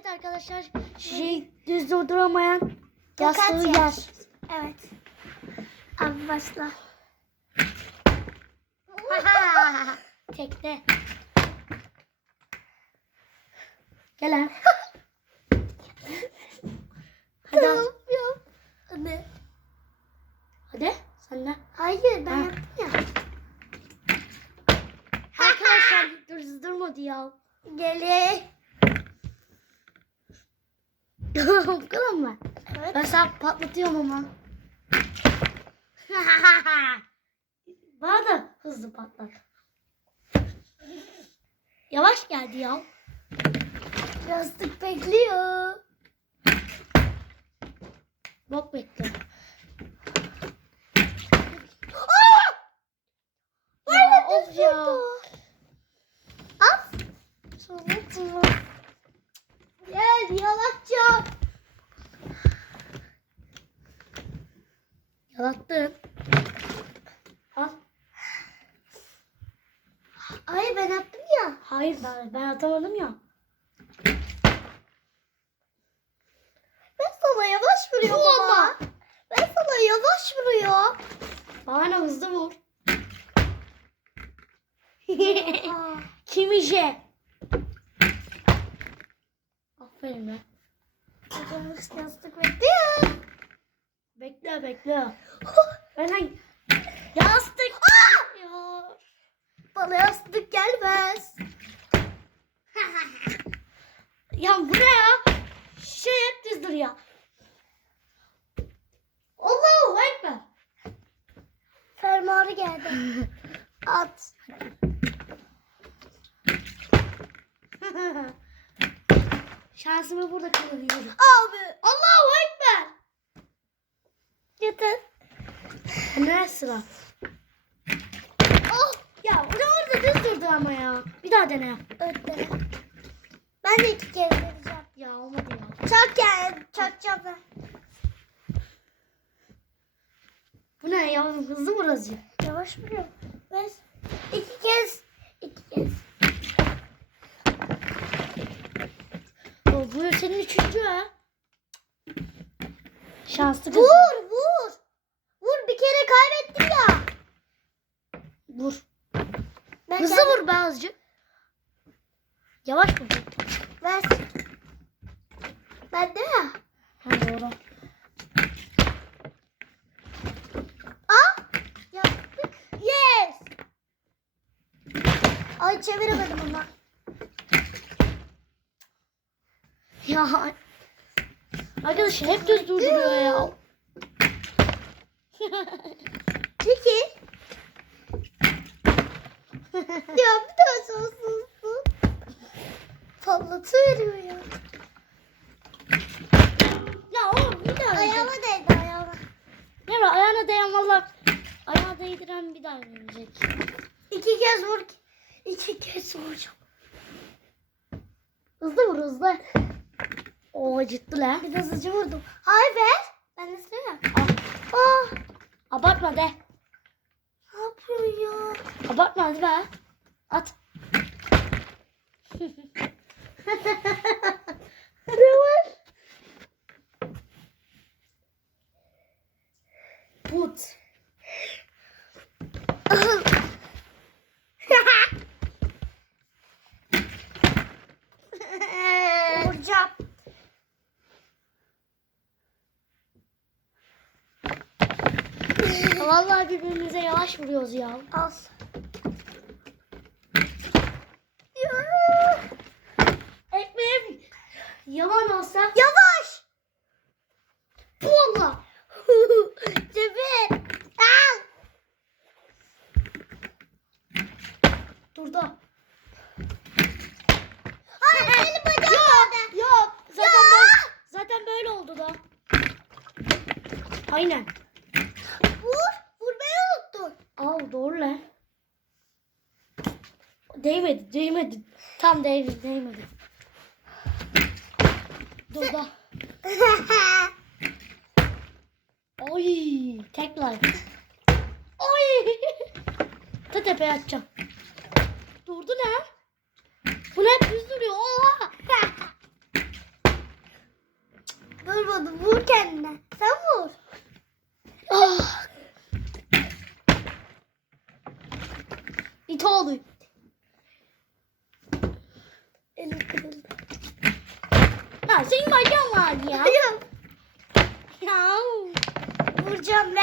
Evet arkadaşlar şey düz durduramayan yastığı yer. yer. Evet. Abi başla. Tekne. Gel lan. Hadi al. Yok. Hadi. Hadi sen de. Hayır ben Ha. yaptım ya. Arkadaşlar düz durmadı ya. Geli. Bu kadar mı? Evet. Ben sana patlatıyorum ama. Bana da hızlı patlat. Yavaş geldi ya. Yastık bekliyor. Bok bekle. Ya of ya. At. Sonra sonra. Gel yavaşça. Yalattın. Al. Ay ben attım ya. Hayır ben, ben atamadım ya. Ben sana yavaş vuruyorum ama. Ben sana yavaş vuruyor. Bana hızlı vur. Kim işe? Aferin be. Hocam yastık bekliyor. Bekle bekle. Ben hangi... Yastık. Ya. Bana yastık gelmez. ya bu ne ya? Hep düz duruyor. Allahu Ekber. Fermuarı geldi. At. Şansımı burada kullanıyorum. Abi. Allahu Ekber. Yeter. Ne sıra? Oh. Ya bu da orada düz durdu ama ya. Bir daha dene. Öte. Ben de iki kere vereceğim. Ya olmadı ya. Çak gel. Çakacağım ben. Bu ne ya? Hızlı mı razı? Yavaş vuruyor. Ver. İki kez. İki kez. O, bu senin üçüncü ha. Şanslı kız. Vur vur. Vur bir kere kaybettim ya. Vur. Ben Hızlı kendim- vur be azıcık. Yavaş vur. Ver. Ben de ya. Ha doğru. Aa. Yaptık. Yes. Ay çeviremedim onu. Ya. Arkadaşlar hep düz durduruyor ya. Çekil. ya bir daha olsun. Patlatıveriyor ya. ya oğlum bir daha. Ayağıma değdi ayağıma. Ne var ayağına değen valla. Ayağa değdiren bir daha gelecek. İki kez vur. İki kez vuracağım. Hızlı vur hızlı. Oo acıttı la. Biraz hızlı vurdum. Hayır ver. Ben de sıra. Al. Ah. Abartma de. Ne yapıyorsun ya? Abartma hadi be. At. Ne var? Put. Vuracağım. Vallahi birbirimize yavaş vuruyoruz ya. Al. Ekmeğim yalan olsa Yavaş. bu valla. Cebir. Al. Dur da. Hayır benim bacağım orada. Yok. Zaten, Ya! böyle, zaten böyle oldu da. Aynen. Vur. Vurmayı unuttun. Al doğru lan. Değmedi, değmedi. Tam değmedi, değmedi. Dur da. Oy, tek like. Oy. Ta tepeye atacağım. Durdu ne? Bu ne düz duruyor. Oha. oldu. Vur kendine. Sen vur. Ah. İt oldu. Ha senin bacağın var ya. Ya. Vuracağım ve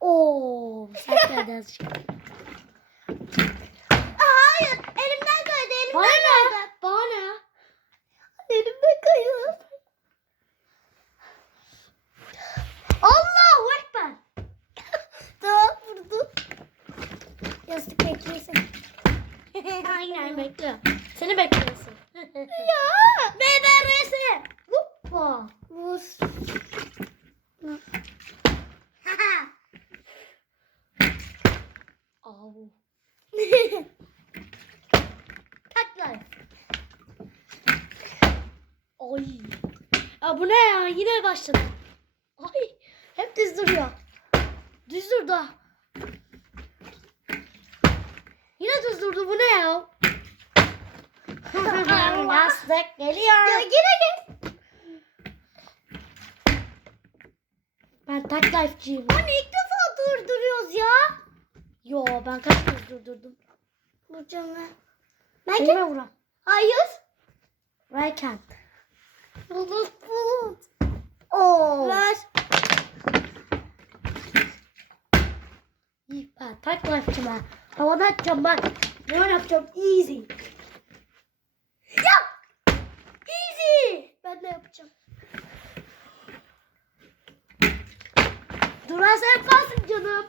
Oo, geldi azıcık. Hayır. Elimden kaydı. Elimden Bana kaydı. Bana? Elimden kaydı. Allahu Ekber. Tamam vurdum. Yastık bekleyesin. Aynen bekliyorum. Seni bekliyorsun. Ya. BBRS. Hoppa. Vur. Au. Taklar. Ay. Ya bu ne ya? Yine başladı. Ay. Hep düz duruyor. Düz durdu. Yine düz durdu. Bu ne ya? Yastık geliyor. ya gene gel. Ben tak life'ciyim. Anne ilk defa durduruyoruz ya. Yo ben kaç kez durdurdum. Ve. Belki mi vuran? Hayır. Rayken. Bulut bulut. Oo. Ver. İyi, Ben tak life'ciyim ben. Havada atacağım bak. Ne yapacağım? Easy. Yap. Easy. Ben de yapacağım. Durarsa yaparsın canım.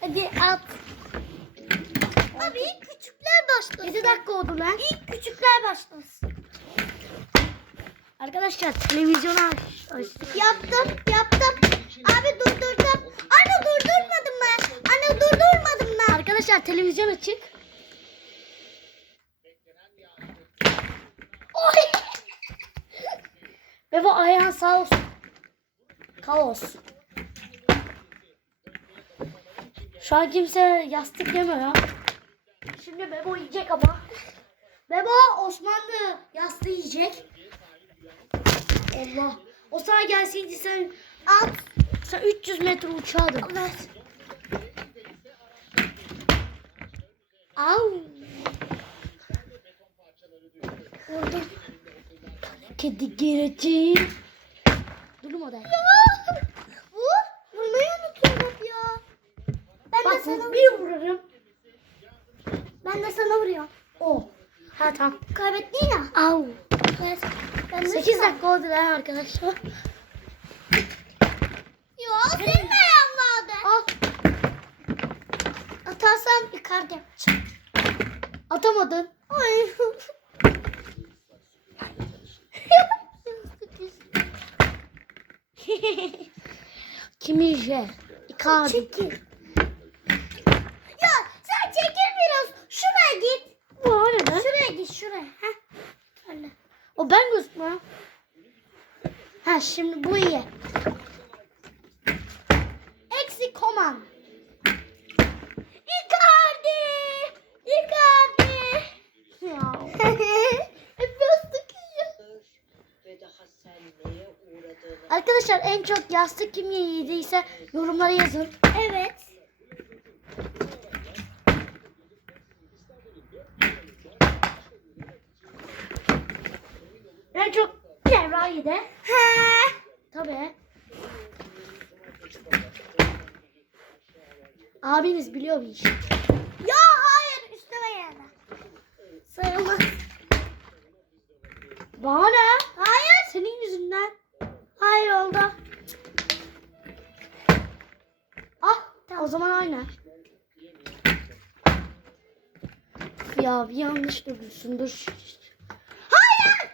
Hadi at. Abi ilk küçükler başlasın. 7 dakika oldu lan. İlk küçükler başlasın. Arkadaşlar televizyonu aç. açtık. Yaptım, yaptım. Abi durdurdum. Anne durdurmadım ben. Anne durdurmadım ben. Arkadaşlar televizyon açık. Oy! Ve bu ayağın sağ olsun. Kaos. Şu an kimse yastık yemiyor. Şimdi Bebo yiyecek ama. Bebo Osmanlı yastığı yiyecek. Allah. O sana gelseydi sen At. sen 300 metre uçardın. Ver. Au. Vurdum. Kedi gireceğim. Durma da. Ya. Vur. Vurmayı unutuyorum hep ya. Ben de Bak sana bu bir vururum. Ben de sana vuruyorum. O. Ha tamam. Kaybettin ya. Au. Evet. Ben de 8 sana- dakika oldu lan arkadaşlar. Ya senin de ayağın vardı. Al. Atarsan kart yapacağım. Atamadın. Ay. Kimi je? Icardi. Çekil. Ya sen çekil biraz. Şuraya git. Bu o ne be? Şuraya git şuraya. Heh. Öyle. O ben gözükmüyor. Ha şimdi bu iyi. Eksi koman. Icardi. Icardi. Uğradığını Arkadaşlar en çok yastık kim yediyse yorumlara yazın. Evet. En çok Devra yedi. He. Tabii. Bu işi. Ya hayır üstüme geldi. Sayılmaz. Bana ne? Hayır. Senin yüzünden. Hayır oldu. Ah o zaman aynı. Ya bir yanlış dövülsün. Dur. Hayır.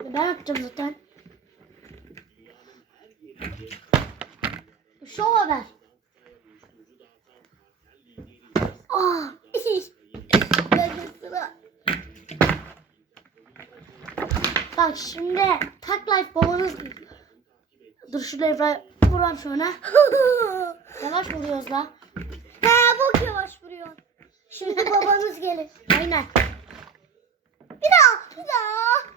Ben yapacağım zaten. Şova ver. Ah. Ben de sıra. Bak şimdi tak life babanız. Dur şu levre vuran şöyle. Yavaş vuruyoruz la. He bok yavaş vuruyor. Şimdi babanız gelir. Aynen. Bir daha. Bir daha.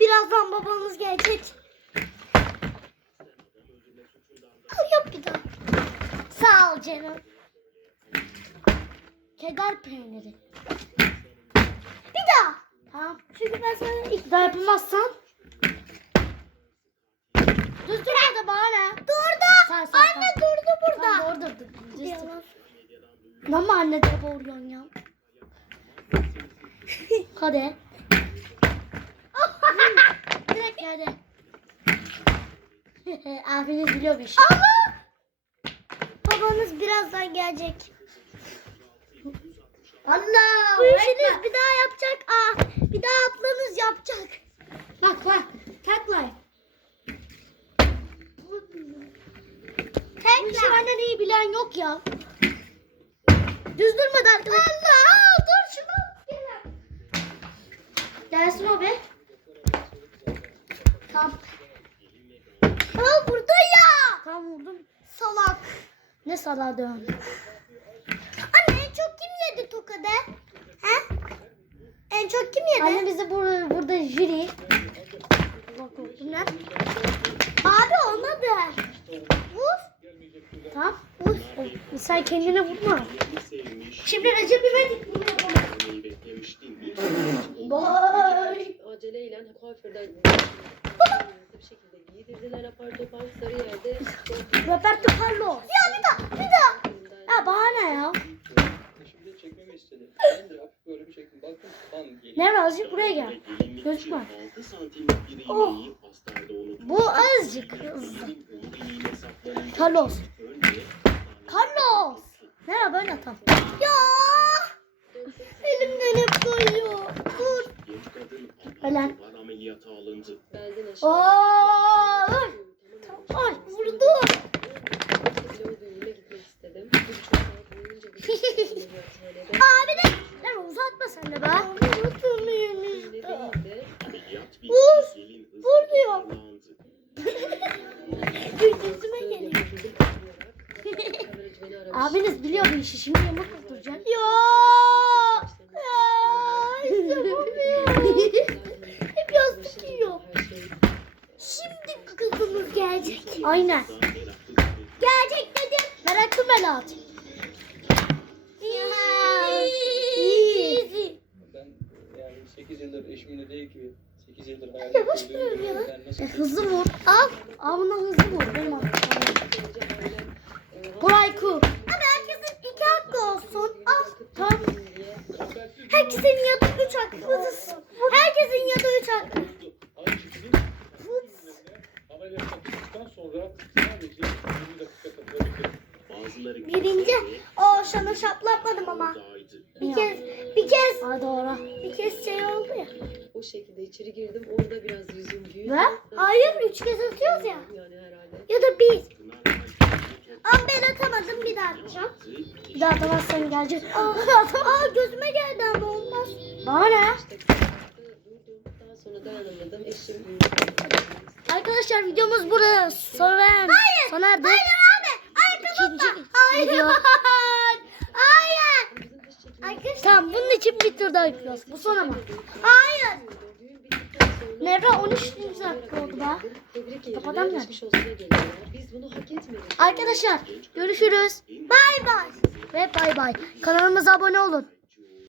Birazdan babanız gelecek. Al yap bir daha. Sağ ol canım. Keder peyniri. Çünkü ben sana daha yapamazsan. Düz durma da bana? Durdu. Sağ, sağ, Anne sağ. durdu burada. Tamam doğru dur. Düz dur. Yalan. Ama anne de boğuruyorsun ya. Hadi. Direkt hadi. Abiniz biliyor bir şey. Ama babanız birazdan gelecek. Allah. Bu işiniz bir daha yapacak. Ah, daha ablanız yapacak. Bak bak. Takla. Bu işi benden iyi bilen yok ya. Düz arkadaşlar. Allah dur şunu. Gel. Gelsin o be. Tamam. Aa burada ya. Tamam vurdum. Salak. Ne salağı dön. Anne çok kim yedi tokadı? En çok kim yedi? Anne bizi burada, burada jüri. Bunlar. Abi olmadı. Vur. Tamam. Vur. Sen kendine vurma. Şimdi Recep İvedik bunu yapalım. Vay. Aceleyle kuaförden bir şekilde giydirdiler apar topar sarı yerde. Roberto Carlos. Ya bir daha bir daha. Ya bahane ya. Şimdi çekmemi istedi. Ben de hafif böyle bir çektim. Baktım kan geliyor. Ne azıcık buraya gel. Gözükme. Oh. Bu azıcık hızlı. Carlos. Carlos. Nereye böyle tam? Ya. Elimden hep kayıyor. Dur. Ölen. ameliyata alındı. Belden aşağı. Oo. dur. Ay vurdu. Kilo düğüne Easy. Ben yani 8 yıldır eşimin de değil ki 8 yıldır Yavaş vur ya. E, hızlı vur. Al. Al bundan hızlı vur. Benim hakkım. Koray Ku. Abi herkesin iki hakkı olsun. Al. Tamam. Herkesin ya da üç hakkı. Herkesin ya da üç hakkı. Aynı şekilde ameliyat yaptıktan sonra sadece 20 dakika takılabilir. Birinci. O şana şaplatmadım ama. Bir kez, bir kez, Hadi doğru. bir kez şey oldu ya. O şekilde içeri girdim. Orada biraz yüzüm büyüdü. Ve? Hayır, üç kez atıyoruz ya. Yani herhalde. Ya da bir. Ama ben atamadım bir daha atacağım. Bir daha atamazsan gelecek. Aa, aa gözüme geldi ama olmaz. Bana ne? İşte durdum. Daha sonra dayanamadım. Eşim Arkadaşlar videomuz burada sona Hayır. sona erdi. Hayır. Hayır. Hayır. Arkadaşlar. Tamam bunun için bir tur daha yapıyoruz. Bu son ama. Hayır. Nevra 13. dakika oldu be. hak etmedik. Arkadaşlar görüşürüz. Bay bay. Ve bay bay. Kanalımıza abone olun.